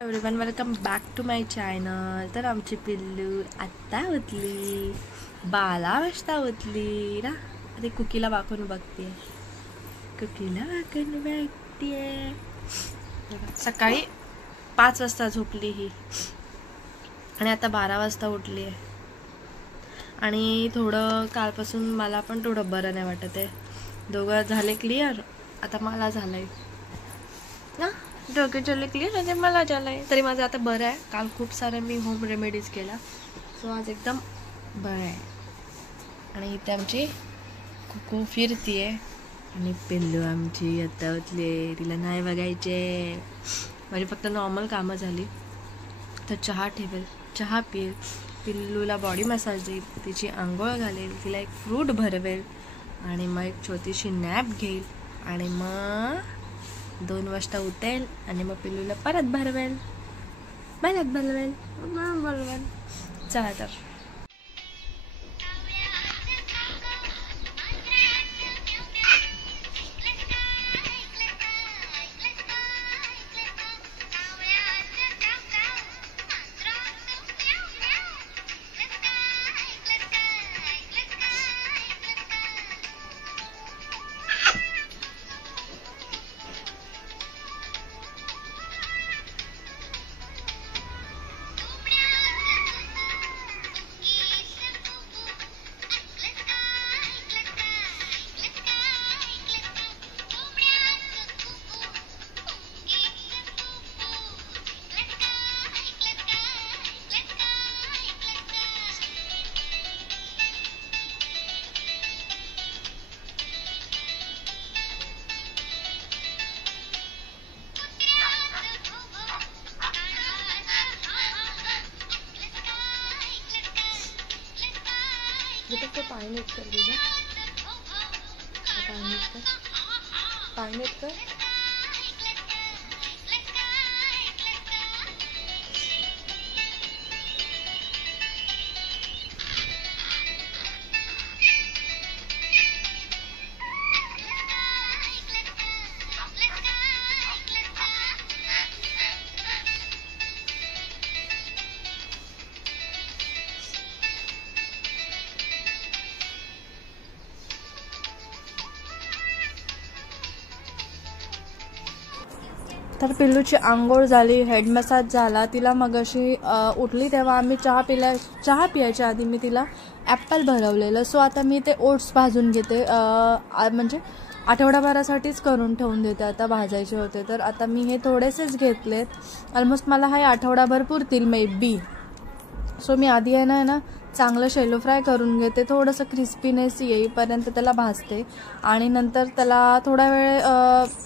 Everyone welcome back to my channel. तर आमची पिल्लू आत्ता उठली, 12 वाजता उठली ना. ते कुकीला वाकून बघते, कुकीला वाकून बघते. सकाळी 5 वाजता झोपली ही आणि आता 12 वाजता उठली आहे. आणि थोडं कालपासून मला पण थोडं बरं नाही वाटत आहे. दोघं झाले क्लिअर, आता मला झालंय ना. डोके चले क्लिअर आणि मला झालंय, तरी माझं आता बरं आहे. काल खूप साऱ्या मी होम रेमेडीज केल्या, सो आज एकदम बरं आहे. आणि इथे आमची कुकू फिरतीये आणि पिल्लू आमची आता उठली, तिला नाही बघायचे. माझी फक्त नॉर्मल कामं झाली. तर चहा ठेवेल, चहा पिईल, पिल्लूला बॉडी मसाज देईल, तिची आंघोळ घालेल, तिला एक फ्रूट भरवेल आणि मग एक छोटीशी नॅप घेईल आणि मग 2 वाजता उठेल आणि मग पिल्लूला परत भरवेल. चला तर पाणी नीट कर दीजिए, पाणी नीट कर. तर पिल्लूची आंघोळ झाली, हेड मसाज झाला, तिला मगाशी उठली तेव्हा आम्ही चहा पियाच्या आधी मी तिला ॲपल भरवलेलं. सो आता मी ते ओट्स भाजून घेते, म्हणजे आठवडाभरासाठीच करून ठेवून देते. आता भाजायचे होते तर आता मी हे थोडेसेच घेतलेत. ऑलमोस्ट मला हे आठवडाभर पुरतील मे बी. सो मी आधी आहे ना चांगलं शेलो फ्राय करून घेते, थोडंसं क्रिस्पीनेस येईपर्यंत त्याला भाजते आणि नंतर त्याला थोडा वेळ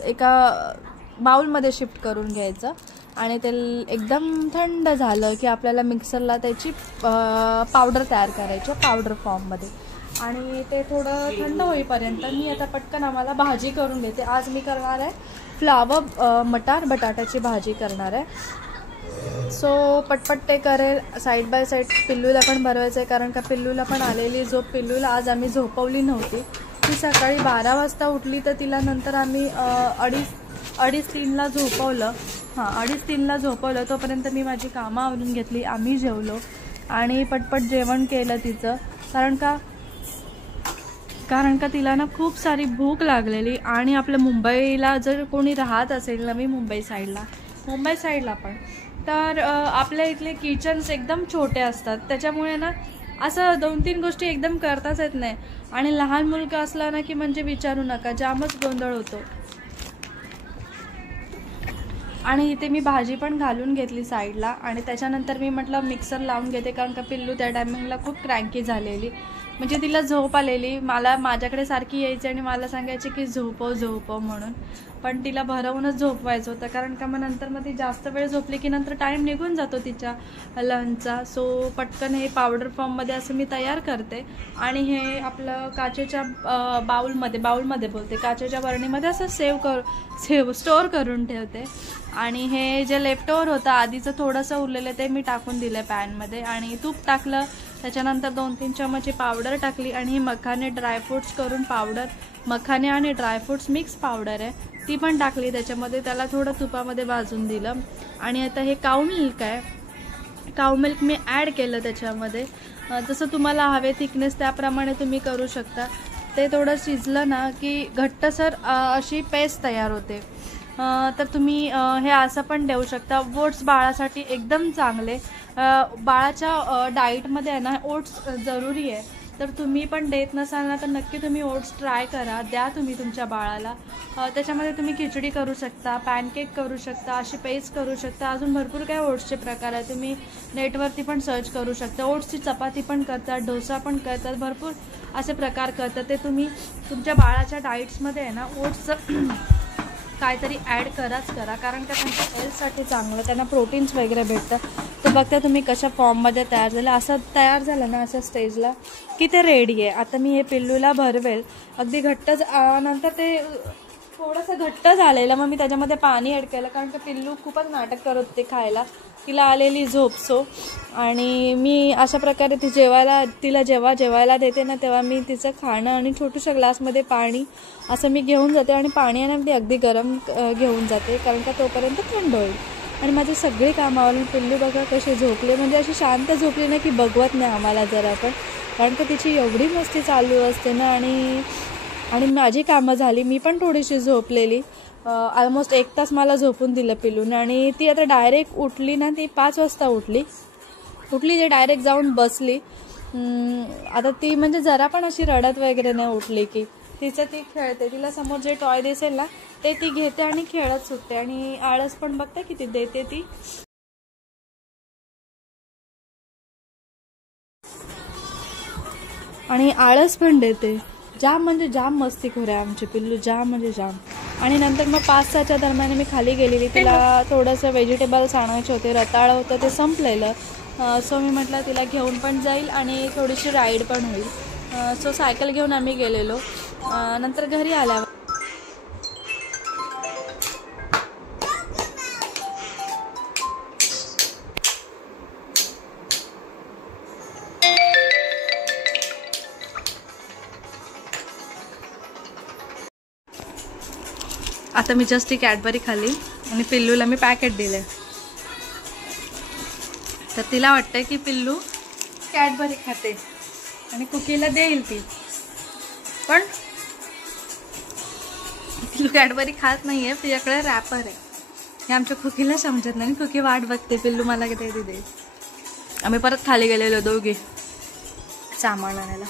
एका बाउलमध्ये शिफ्ट करून घ्यायचं आणि ते एकदम थंड झालं की आपल्याला मिक्सरला त्याची पावडर तयार करायची पावडर फॉर्ममध्ये. आणि ते थोडं थंड होईपर्यंत मी आता पटकन आम्हाला भाजी करून घेते. आज मी करणार आहे फ्लावर मटार बटाट्याची भाजी करणार आहे. सो पटपट ते करेल. साईड बाय साईड पिल्लूला पण भरवायचं आहे, कारण का पिल्लूला पण आलेली झोप. पिल्लूला आज आम्ही झोपवली नव्हती, ती सकाळी 12 वाजता उठली तर तिला नंतर आम्ही 2:30-3ला झोपवलं. 2:30-3ला झोपवलं. तोपर्यंत मी माझी कामं आवरून घेतली, आम्ही जेवलो आणि पटपट जेवण केलं तिचं. कारण का तिला ना खूप सारी भूक लागलेली. आणि आपल्या मुंबईला जर कोणी राहत असेल नवी मुंबई साईडला पण, तर आपल्या इथले किचन्स एकदम छोटे असतात, त्याच्यामुळे ना असं 2-3 गोष्टी एकदम करताच येत नाही. आणि लहान मुलगा असला ना की म्हणजे विचारू नका, जामच गोंधळ होतो. आणि इथे मी भाजी पण घालून घेतली साईडला आणि त्याच्यानंतर मी म्हटलं मिक्सर लावून घेते, कारण का पिल्लू त्या टायमिंगला खूप क्रँकी झालेली, म्हणजे तिला झोप आलेली. माझ्याकडे सारखी यायची आणि मला सांगायची की झोपव म्हणून, पण तिला भरवूनच झोपवायचं होतं, कारण का मग नंतर मग ती जास्त वेळ झोपली की नंतर टाईम निघून जातो तिच्या लंचचा. सो पटकन हे पावडर फॉर्ममध्ये असं मी तयार करते आणि हे आपलं काचेच्या बाउलमध्ये बोलते, काचेच्या बरणीमध्ये असं स्टोअर करून ठेवते. आणि हे जे लेफ्ट ओव्हर होतं आधीचं थोडंसं उरलेलं ते मी टाकून दिलं पॅनमध्ये आणि तूप टाकलं. त्याच्यानंतर 2-3 चमचे पावडर टाकली आणि ही मखाने ड्रायफ्रूट्स करून पावडर, मखाने आणि ड्रायफ्रूट्स मिक्स पावडर आहे ती पण टाकली त्याच्यामध्ये, त्याला थोडं तुपामध्ये भाजून दिलं. आणि आता हे काऊ मिल्क आहे, काऊ मिल्क मी ॲड केलं त्याच्यामध्ये. जसं तुम्हाला हवे थिकनेस त्याप्रमाणे तुम्ही करू शकता. ते थोडं शिजलं ना की घट्टसर अशी पेस्ट तयार होते. तर तुम्ही हे असं पण देऊ शकता. ओट्स बाळासाठी एकदम चांगले. बाळाच्या डाईटमध्ये आहे ना ओट्स जरुरी आहे. तर तुम्ही पण देत नसाल ना तर नक्की तुम्ही ओट्स ट्राय करा, द्या तुम्ही तुमच्या बाळाला. त्याच्यामध्ये तुम्ही खिचडी करू शकता, पॅनकेक करू शकता, अशी पेस्ट करू शकता. अजून भरपूर काय ओट्सचे प्रकार आहे, तुम्ही नेटवरती पण सर्च करू शकता. ओट्सची चपाती पण करतात, डोसा पण करतात, भरपूर असे प्रकार करतात. ते तुम्ही तुमच्या बाळाच्या डाईट्समध्ये आहे ना ओट्स काहीतरी ॲड करा, कारण का त्यांच्या हेल्थसाठी चांगलं, त्यांना प्रोटीन्स वगैरे भेटतात. ते बघता तुम्ही कशा फॉर्ममध्ये तयार झालं. असं तयार झालं ना अशा स्टेजला की ते रेडी आहे. आता मी हे पिल्लूला भरवेल. अगदी घट्टच नंतर ते थोडंसं घट्ट झालेलं, मग मी त्याच्यामध्ये पाणी ॲड केलं, कारण का पिल्लू खूपच नाटक करत होते खायला. तिला आलेली झोप आणि मी अशा प्रकारे तिला जेव्हा जेवायला देते ना तेव्हा मी तिचं खाणं आणि छोटूशा ग्लासमध्ये पाणी असं मी घेऊन जाते. आणि पाणी आहे ना ते अगदी गरम घेऊन जाते, कारण का तोपर्यंत थंड होईल. आणि माझी सगळी कामावरून पिल्लू बघा कशी झोपले, म्हणजे अशी शांत झोपली ना की बघवत नाही आम्हाला जरा पण, कारण का तिची एवढी मस्ती चालू असते ना. आणि माझी कामं झाली, मी पण थोडीशी झोपलेली. ऑलमोस्ट 1 तास मला झोपून दिलं पिल्लूने. आणि ती आता डायरेक्ट उठली ना, ती 5 वाजता उठली ती डायरेक्ट जाऊन बसली. आता ती म्हणजे जरा पण अशी रडत वगैरे नाही उठली की तिचं ती खेळते. तिला समोर जे टॉय दिसेल ना ते ती घेते आणि खेळत सुटते. आणि आळस पण बघते किती देते ती. आणि आळस पण देते. जाम म्हणजे जाम मस्तीखोर आहे आमची पिल्लू, जाम म्हणजे जाम. आणि नंतर मग 5-6च्या दरम्यान मी खाली गेलेली. तिला थोडंसं व्हेजिटेबल्स आणायचे होते, रताळ होतं ते संपलेलं. सो मी म्हटलं तिला घेऊन पण जाईल आणि थोडीशी राईड पण होईल. सो सायकल घेऊन आम्ही गेलेलो. नंतर घरी आल्यावर आता मी जस्ट ती कॅडबरी खाल्ली आणि पिल्लूला मी पॅकेट दिले. तर तिला वाटतंय की पिल्लू कॅडबरी खाते आणि कुकीला देईल ती, पण पिल्लू कॅडबरी खात नाहीये, तिच्याकडे रॅपर आहे. हे आमच्या कुकीला समजत नाही. कुकी वाट बघते पिल्लू मला किती दे. आम्ही परत खाली गेलेलो दोघे सामान आणायला.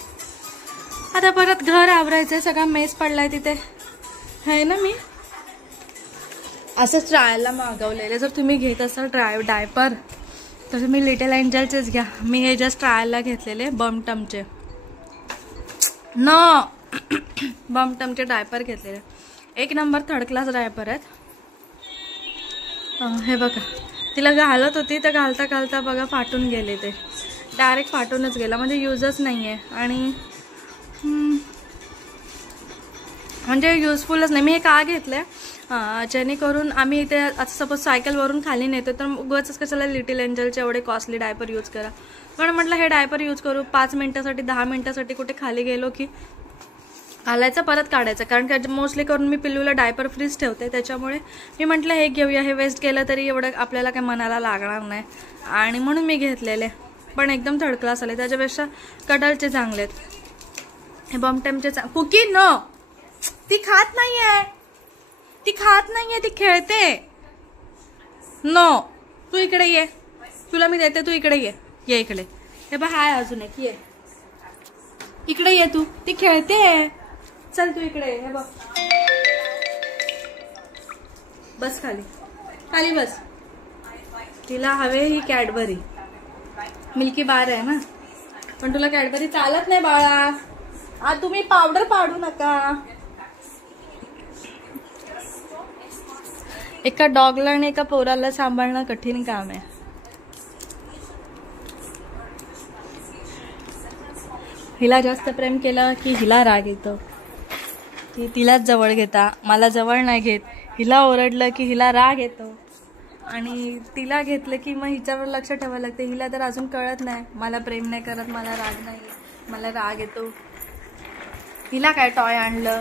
आता परत घर आवरायचंय, सगळा मेस पडलाय तिथे है ना. मी असंच ट्रायलला मागवलेलं. जर तुम्ही घेत असाल डायपर तर तुम्ही लिटल एंजलचेच घ्या. मी हे जस्ट ट्रायलला घेतलेले बमटमचे बमटमचे डायपर घेतलेले. 1 नंबर 3rd क्लास डायपर आहेत. हे बघा तिला घालत होती तर घालता घालता बघा फाटून गेले. ते डायरेक्ट फाटूनच गेला, म्हणजे यूजच नाही आहे. आणि म्हणजे युजफुलच नाही. मी हे का घेतलंय जेणेकरून आम्ही इथे आता सपोज सायकलवरून खाली नेतो तर उगाच कशाला लिटिल एंजलचे एवढे कॉस्टली डायपर यूज करा. पण म्हटलं हे डायपर यूज करू 5 मिनिटासाठी 10 मिनिटासाठी. कुठे खाली गेलो की घालायचं परत काढायचं, कारण की मोस्टली करून मी पिल्लूला डायपर फ्रीज ठेवते. त्याच्यामुळे मी म्हटलं हे घेऊया, हे वेस्ट केलं तरी एवढं आपल्याला काय मनाला लागणार नाही. आणि म्हणून मी घेतलेले, पण एकदम 3rd क्लास आले. त्याच्यापेक्षा कडलचे चांगले आहेत. हे बमटमचे कुकी नो, ती खात नाहीये, ती खेळते. नो तू इकडे ये, तुला मी देते, तू इकडे ये इकडे. हे बघ हाय अजून एक, ये इकडे ये, तू ती खेळते. चल तू इकडे. हे बघ बस खाली बस. तिला हवे ही कॅडबरी मिल्की बार आहे ना, पण तुला कॅडबरी चालत नाही बाळा. तुम्ही पावडर पाडू नका. एका डॉगला आणि एका पोराला सांभाळणं कठीण काम आहे. हिला जास्त प्रेम केलं की हिला राग येतो. ती तिलाच जवळ घेता, मला जवळ नाही घेत. हिला ओरडलं की हिला राग येतो, आणि तिला घेतलं की मग हिच्यावर लक्ष ठेवावं लागतं. हिला तर अजून कळत नाही मला प्रेम नाही करत, मला राग नाही, मला राग येतो. हिला काय टॉय आणलं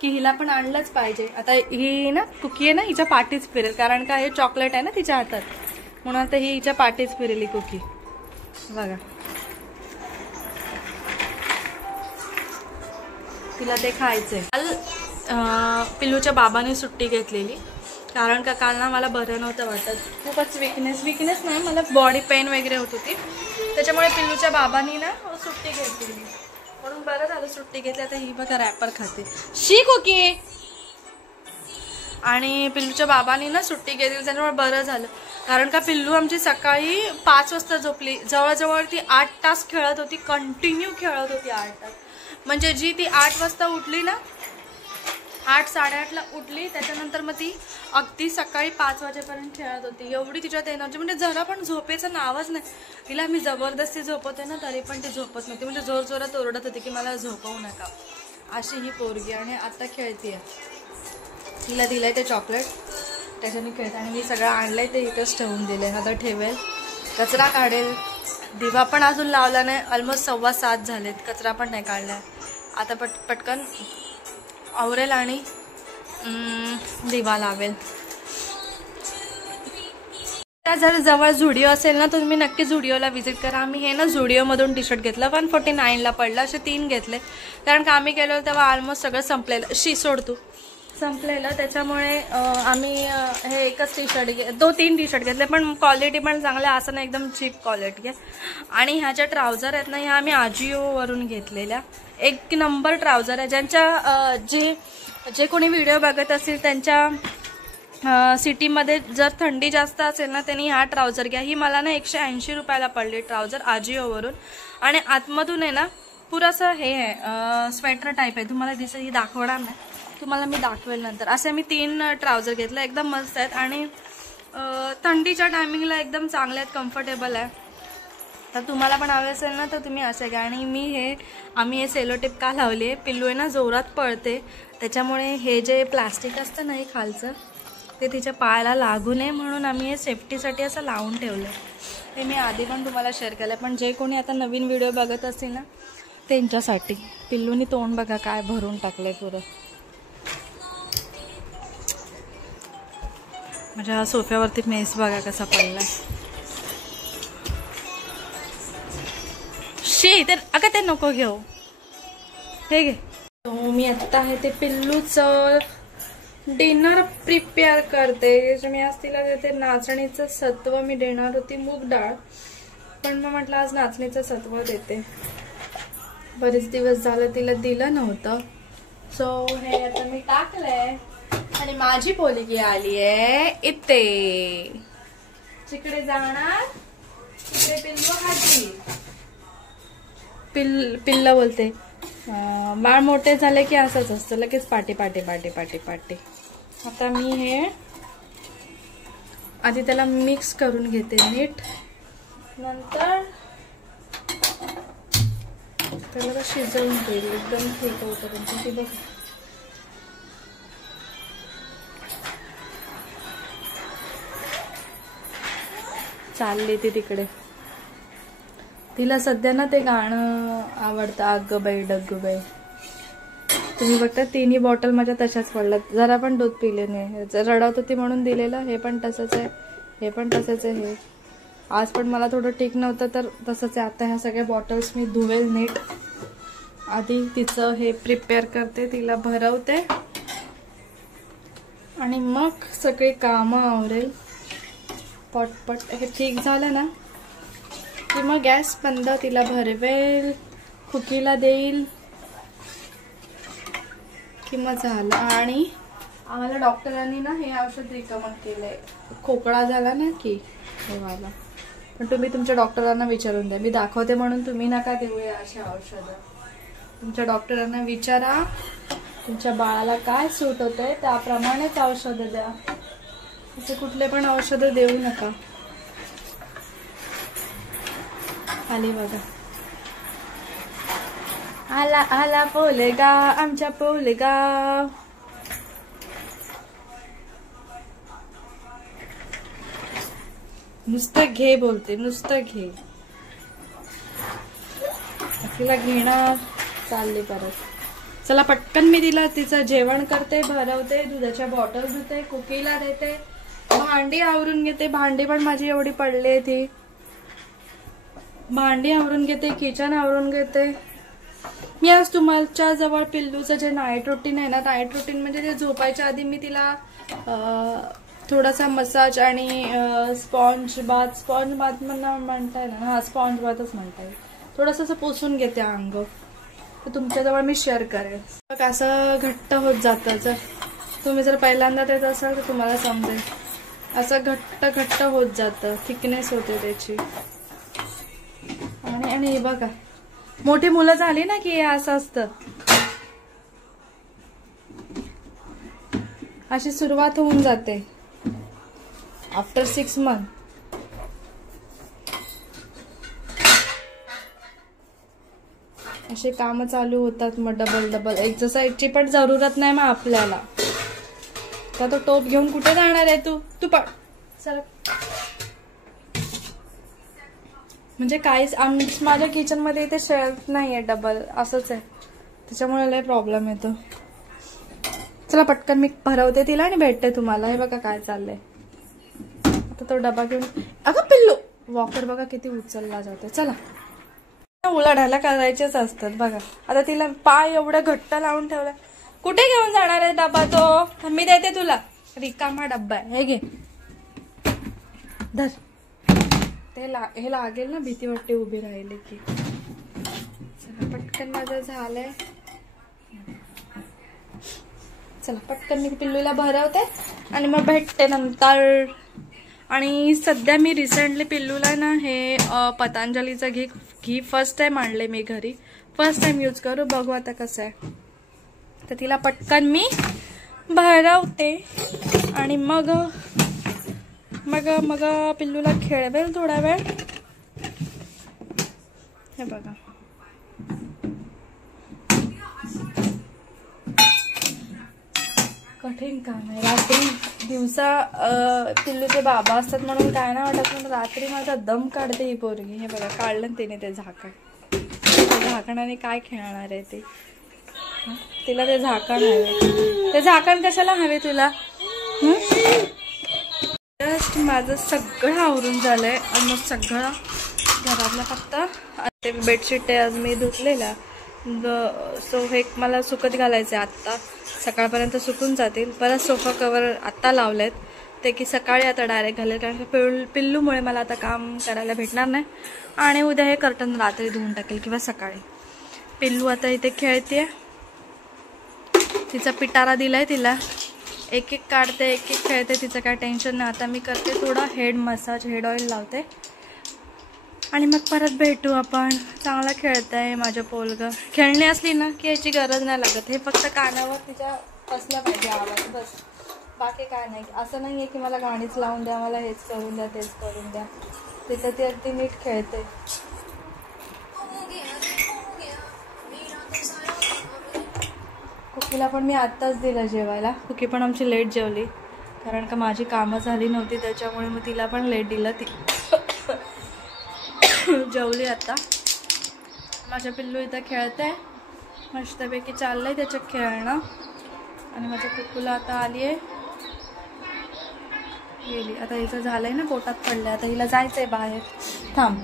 की हिला पण आणलंच पाहिजे. आता ही ना कुकी आहे ना हिच्या पाठीच फिरेल, कारण का हे चॉकलेट आहे ना तिच्या हातात, म्हणून आता ही हिच्या पाठीच फिरेल ही कुकी. बघा तिला ते खायचंय. काल पिल्लूच्या बाबाने सुट्टी घेतलेली, कारण का काल ना मला बरं नव्हतं वाटत, खूपच विकनेस नाही, मला बॉडी पेन वगैरे होत होती, त्याच्यामुळे पिल्लूच्या बाबांनी ना सुट्टी घेतलेली, म्हणून बरं झालं सुट्टी घेतली. आता ही बघा रॅपर खाते शी कुकी, आणि पिल्लूच्या बाबांनी ना सुट्टी घेतली त्याच्यामुळे बरं झालं, कारण का पिल्लू आमची सकाळी 5 वाजता झोपली, जवळजवळ ती 8 तास खेळत होती, कंटिन्यू खेळत होती 8 तास. म्हणजे जी ती 8 वाजता उठली ना, 8-8:30ला उठली, त्याच्यानंतर मग ती अगदी सकाळी 5 वाजेपर्यंत खेळत होती. एवढी तिच्यात एनर्जी, म्हणजे जरा पण झोपेचं नावच नाही. तिला मी जबरदस्ती झोपवते ना तरी पण ती झोपत नव्हती, म्हणजे जोरजोरात ओरडत होती की मला झोपवू नका, अशी ही पोरगी. आणि आता खेळते, तिला दिलंय ते चॉकलेट, त्याच्याने खेळते. आणि मी सगळं आणलंय ते इथंच ठेवून दिले, आता ठेवेल, कचरा काढेल. दिवा पण अजून लावला नाही, ऑलमोस्ट 6:15 झालेत, कचरा पण नाही काढलाय. आता पटकन आवरेल आणि दिवा लावेल. जर जवळ झुडिओ असेल ना तर तुम्ही नक्की झुडिओला व्हिजिट करा. आम्ही हे ना झुडिओमधून टी शर्ट घेतलं, 149ला पडलं, असे 3 घेतले, कारण का आम्ही गेलो तेव्हा ऑलमोस्ट सगळं संपलेलं, संपलेलं, त्याच्यामुळे आम्ही हे एकच टी शर्ट 2-3 टी शर्ट घेतले, पण क्वालिटी पण चांगली, असं ना एकदम चीप क्वालिटी आहे. आणि ह्या ज्या ट्राउझर आहेत ना, ह्या आम्ही आजिओवरून घेतलेल्या, 1 नंबर ट्राउझर आहे. ज्यांच्या जे कोणी व्हिडिओ बघत असतील त्यांच्या सिटीमध्ये जर थंडी जास्त असेल ना, त्यांनी हा ट्राउझर घ्या. ही मला ना 180 रुपयाला पडली ट्राउझर आजिओवरून. आणि आतमधून आहे ना पुरासं हे आहे, स्वेटर टाईप आहे, तुम्हाला दिसेल, ही दाखवणार नाही, तुम्हाला मी दाखवेल नंतर. असे मी 3 ट्राउझर घेतले, एकदम मस्त आहेत आणि थंडीच्या टायमिंगला एकदम चांगले आहेत, कम्फर्टेबल आहे. तर तुम्हाला पण हवे असेल ना तर तुम्ही असे घ्या. आणि आम्ही हे सेलोटेप का लावली आहे, पिल्लू आहे ना जोरात पळते, त्याच्यामुळे हे जे प्लास्टिक असतं ना हे खालचं, ते तिच्या पायाला लागू नये म्हणून आम्ही हे सेफ्टीसाठी असं लावून ठेवलं. हे मी आधी पण तुम्हाला शेअर केलं, पण जे कोणी आता नवीन व्हिडिओ बघत असतील ना त्यांच्यासाठी. पिल्लूनी तोंड बघा काय भरून टाकलंय पुरं. माझ्या सोफ्यावरती मेस बघा कसा पडलाय. शी तर अगं ते नको घेऊ, हे घे. मी आत्ता आहे ते पिल्लूचं डिनर प्रिपेअर करते. मी आज तिला देते नाचणीचं सत्व, मी देणार होती मूग डाळ, पण मग म्हटलं आज नाचणीचं सत्व देते, बरेच दिवस झालं तिला दिलं नव्हतं. सो हे आता मी टाकलंय. आणि माझी पोलगी आली आहे इथे, जिकडे जाणार तिकडे पिल्लू हाजी. पिल्ल बोलते, बाळ मोठे झाले की असंच असतं, लगेच पाटी पाटी पाटी पाटी पाटी. आता मी हे आधी त्याला मिक्स करून घेते नीट, नंतर त्याला शिजवून घेईल एकदम ठीक होतं. ती बघ चालली ती तिकडे. तिला सध्या ना ते गाणं आवडतं, अगं बाई डग्गू बाई. तुम्ही बघता 3ही बॉटल माझ्या तशाच पडल्यात, जरा पण दूध पिले नाही. रडत होती म्हणून दिलेलं, हे पण तसंच आहे, हे पण तसंच आहे. हे आज पण मला थोडं ठीक नव्हतं तर तसंच आहे. आता ह्या सगळ्या बॉटल्स मी धुवेल नीट. आधी तिचं हे प्रिपेअर करते, तिला भरवते आणि मग सगळी कामं आवरेल पटपट. हे ठीक झालं ना की मग गॅस बंद, तिला भरवेल, खुकीला देईल की मग झालं. आणि आम्हाला डॉक्टरांनी ना हे औषध रिकमेंड केलंय, खोकळा झाला ना की हे व्हायला. पण तुम्ही तुमच्या डॉक्टरांना विचारून द्या, मी दाखवते म्हणून तुम्ही नका देऊया अशा औषधं. तुमच्या डॉक्टरांना विचारा तुमच्या बाळाला काय सूट होतंय त्याप्रमाणेच औषधं द्या, असे कुठले पण औषधं देऊ नका. आली बघा, आला आला पोलेगाव, आमच्या पोलेगाव. नुसतं घे बोलते, नुसतं घे. तिला घेणार, चालले परत. चला पटकन मी तिला तिचं जेवण करते, भरवते, दुधाच्या बॉटल धुते, कुकीला देते, भांडी आवरून घेते. भांडी पण माझी एवढी पडली ती भांडी आवरून घेते, किचन आवरून घेते. मी आज तुमच्या जवळ पिल्लूचं जे नाईट रुटीन आहे ना, नाईट रुटीन म्हणजे ते झोपायच्या आधी मी तिला थोडासा मसाज आणि स्पॉन्ज बाथ म्हणता येईल ना, हा स्पॉन्ज बाथच म्हणता येईल, थोडंसं असं पुसून घेते अंग. तर तुमच्याजवळ मी शेअर करेल. मग असं घट्ट होत जातं. जर तुम्ही जर पहिल्यांदा देत असाल तर तुम्हाला समजेल. असं घट्ट होत जातं, थिकनेस होते त्याची. आणि हे बघा, मोठी मुलं झाली ना की असं असतं. अशी सुरुवात होऊन जाते आफ्टर 6 मंथ. असे काम चालू होतात मग डबल. एक्सरसाइजची पण जरूरत नाही मग आपल्याला. का तो टोप घेऊन कुठे जाणार आहे तू पण चल. म्हणजे काहीच माझ्या किचन मध्ये इथे शेल्फ नाहीये डबल, असंच आहे, त्याच्यामुळे लय प्रॉब्लेम येतो. चला पटकन मी भरवते तिला आणि भेटते तुम्हाला. हे बघा काय चाललंय. आता तो डबा घेऊन, अगं पिल्लू वॉकर बघा किती उचलला जातो. चला उलाढायला करायचेच असतात बघा. आता तिला पाय एवढं घट्ट लावून ठेवलाय. कुठे घेऊन जाणार आहे डबा तो? मी देते तुला, रिकामा डब्बा आहे, हे घे धर. हे लागेल ना, भीती वाटते उभी राहिली की. चला पटकन माझं झालंय. चला पटकन मी पिल्लूला भरवते आणि मग भेटते नंतर. आणि सध्या मी रिसेंटली पिल्लूला ना हे पतंजलीचं घी फर्स्ट टाइम आणले मी घरी. फर्स्ट टाइम यूज करू, बघू आता कसं आहे. तर तिला पटकन मी भरवते आणि मग पिल्लूला खेळवेल थोडा वेळ. हे बघा कठीण काम आहे. रात्री दिवसा पिल्लूचे बाबा असतात म्हणून काय ना वाटत, पण रात्री माझा दम काढते ही पोरगी. हे बघा काढलं तिने ते झाकण. झाकणाने काय खेळणार आहे ते? तिला ते झाकण हवे. ते झाकण कशाला हवे तुला? जस्ट माझं सगळं आवरून झालंय. आणि मग सगळं घरातलं फक्त ते बेडशीट आहे आज मी धुतलेला. सो हे मला सुकत घालायचं आहे आत्ता. सकाळपर्यंत सुकून जातील. परत सोफा कवर आत्ता लावलेत ते की सकाळी आता डायरेक्ट घालेल, कारण पिल्लूमुळे मला आता काम करायला भेटणार नाही. आणि उद्या हे कर्टन रात्री धुवून टाकेल किंवा सकाळी. पिल्लू आता इथे खेळते. तिचा पिटारा दिलाय तिला, एक एक काढते, एक एक खेळते, तिचं काय टेन्शन नाही. आता मी करते थोडा हेड मसाज, हेड ऑइल लावते आणि मग परत भेटू आपण. चांगला खेळताय माझं पोलगं. खेळणी असली ना की याची गरज नाही लागत. हे फक्त कानावर तिच्या असला पाहिजे आवाज, बस, बाकी काय नाही. असं नाही आहे की मला गाणीच लावून द्या, मला हेच करून द्या, तेच करून द्या. तिथं ती अगदी नीट खेळते. कुकीला पण मी आत्ताच दिलं जेवायला. कुकी पण आमची लेट जेवली कारण का माझी कामं झाली नव्हती, त्याच्यामुळे मग तिला पण लेट दिलं. ती जेवली आता. माझ्या पिल्लू इथं खेळते मस्तपैकी, चाललंय त्याचं खेळणं. आणि माझ्या कुकूला आता आली आहे, गेली. आता हिचं झालंय ना, पोटात पडलंय. आता हिला जायचंय बाहेर. थांब.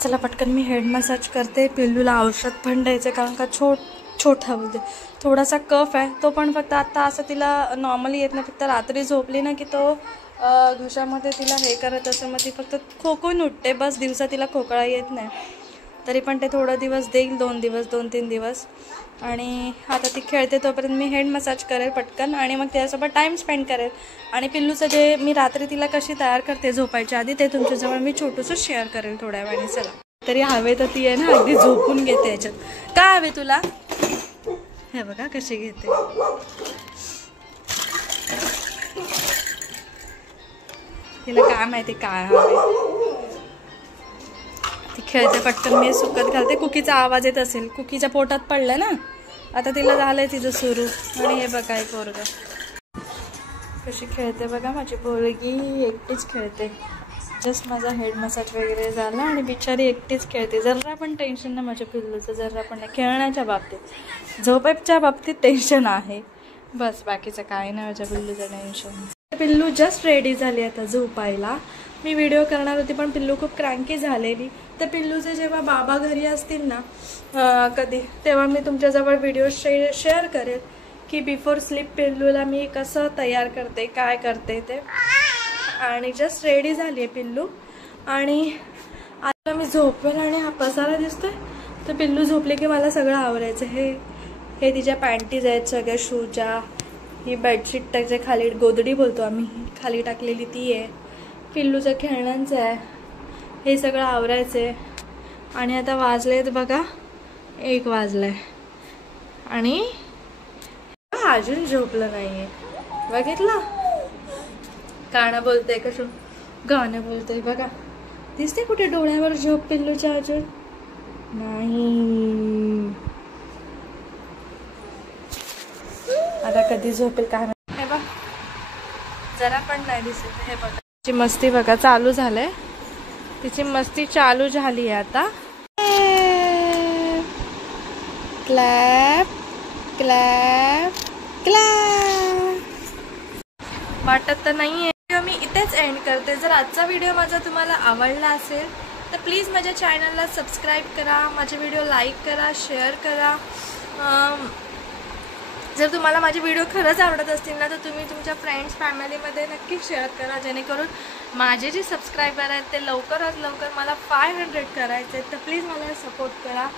चला पटकन मी हेड मसाज करते. पिल्लूला औषध पण द्यायचं कारण का छोटा होते, थोडासा कफ आहे. तो पण फक्त आता असं तिला नॉर्मली येत नाही, फक्त रात्री झोपली ना की तो घशामध्ये तिला हे करत असं, मग ती फक्त खोकून उठते बस. दिवसा तिला खोकळा येत नाही. तरी पण ते थोडा दिवस देईल, 2-3 दिवस. आणि आता ती खेळते तोपर्यंत मी हेड मसाज करेल पटकन आणि मग त्याच्यासोबत टाईम स्पेंड करेल. आणि पिल्लूचं जे मी रात्री तिला कशी तयार करते झोपायच्या आधी ते तुमच्याजवळ मी छोटंसं शेअर करेल थोड्या वेळाने. चला. तरी हवे तर ती आहे ना अगदी झोपून घेते याच्यात. काय हवे तुला? हे बघा कशी घेते. तिला काय माहिती काय हवे. ती खेळते पटकन, मी सुकत घालते. कुकीचा आवाज येत असेल, कुकीच्या पोटात पडलं ना. आता तिला झालंय तिचं सुरू. आणि हे बघा एक पोरगं. कशी खेळते बघा माझी पोरगी, एकटीच खेळते. जस्ट माझा हेड मसाज वगैरे झाला आणि बिचारी एकटीच खेळते. जरा पण टेन्शन नाही माझ्या पिल्लूचं, जरा पण नाही. खेळण्याच्या बाबतीत, झोपेच्या बाबतीत टेन्शन आहे बस, बाकीचं काय नाही माझ्या पिल्लूचं टेन्शन. पिल्लू जस्ट रेडी झाली आता झोपायला. मी व्हिडिओ करणार होती पण पिल्लू खूप क्रँकी झालेली. तर पिल्लूचे जेव्हा बाबा घरी असतील ना कधी, तेव्हा मी तुमच्याजवळ व्हिडिओ शेअर करेल की बिफोर स्लीप पिल्लूला मी कसं तयार करते, काय करते ते. आणि जस्ट रेडी झाली आहे पिल्लू. आणि आता मी झोपेल आणि हा पसारा दिसतोय तर पिल्लू झोपले की मला सगळं आवरायचं. हे तिच्या पॅन्टीज आहेत सगळ्या शूच्या. ही बेडशीट त्याच्या खाली, गोदडी बोलतो आम्ही, खाली टाकलेली ती आहे. पिल्लूचं खेळण्यांचं आहे. हे सगळं आवरायचं आहे. आणि आता वाजलेत बघा 1 वाजलाय आणि अजून झोपलं नाहीये. बघितलं गाणं बोलतंय, कसं गाणं बोलतंय बघा. दिसते कुठे डोळ्यावर झोप पिल्लूच्या अजून नाही. आता कधी झोपेल काय माहिती. हे बघ जरा पण नाही दिसत. हे बघा तिची मस्ती बघा चालू झालंय. तिची मस्ती चालू झाली आहे आता. Clap clap clap. वाटत तर नाहीये. मी इथेच एंड करते. जर आजचा व्हिडिओ माझा तुम्हाला आवडला असेल तर प्लीज माझ्या चॅनलला सबस्क्राईब करा, माझे व्हिडिओ लाईक करा, शेअर करा. जर तुम्हाला माझे व्हिडिओ खरंच आवडत असतील ना तर तुम्ही तुमच्या फ्रेंड्स फॅमिलीमध्ये नक्की शेअर करा, जेणेकरून माझे जे सबस्क्रायबर आहेत ते लवकरात लवकर मला 500 करायचे. तर प्लीज मला सपोर्ट करा.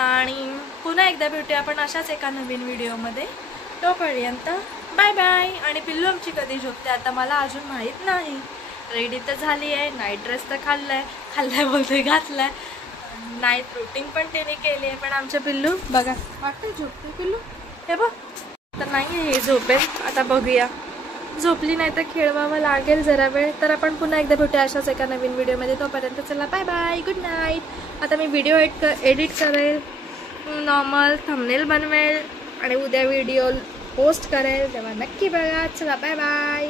आणि पुन्हा एकदा भेटूया आपण अशाच एका नवीन व्हिडिओमध्ये. तोपर्यंत बाय बाय. आणि पिल्लू आमची कधी झोपते आता मला अजून माहीत नाही. रेडी तर झाली आहे, नाईट ड्रेस तर खाल्लाय बोलतोय, घातलाय. नाईट रूटीन पण त्याने केली आहे. पण आमचं पिल्लू बघा वाटतं झोपते पिल्लू. हे बघ तर नाही हे झोपेल. आता बघूया, झोपली नाही तर खेळवावं लागेल जरा वेळ. तर आपण पुन्हा एकदा भेटूया अशाच एका नवीन व्हिडिओमध्ये. तोपर्यंत चला बाय बाय, गुड नाईट. आता मी व्हिडिओ एडिट करेल, नॉर्मल थंबनेल बनवेल आणि उद्या व्हिडिओ पोस्ट करेल, तेव्हा नक्की बघा. चला बाय बाय.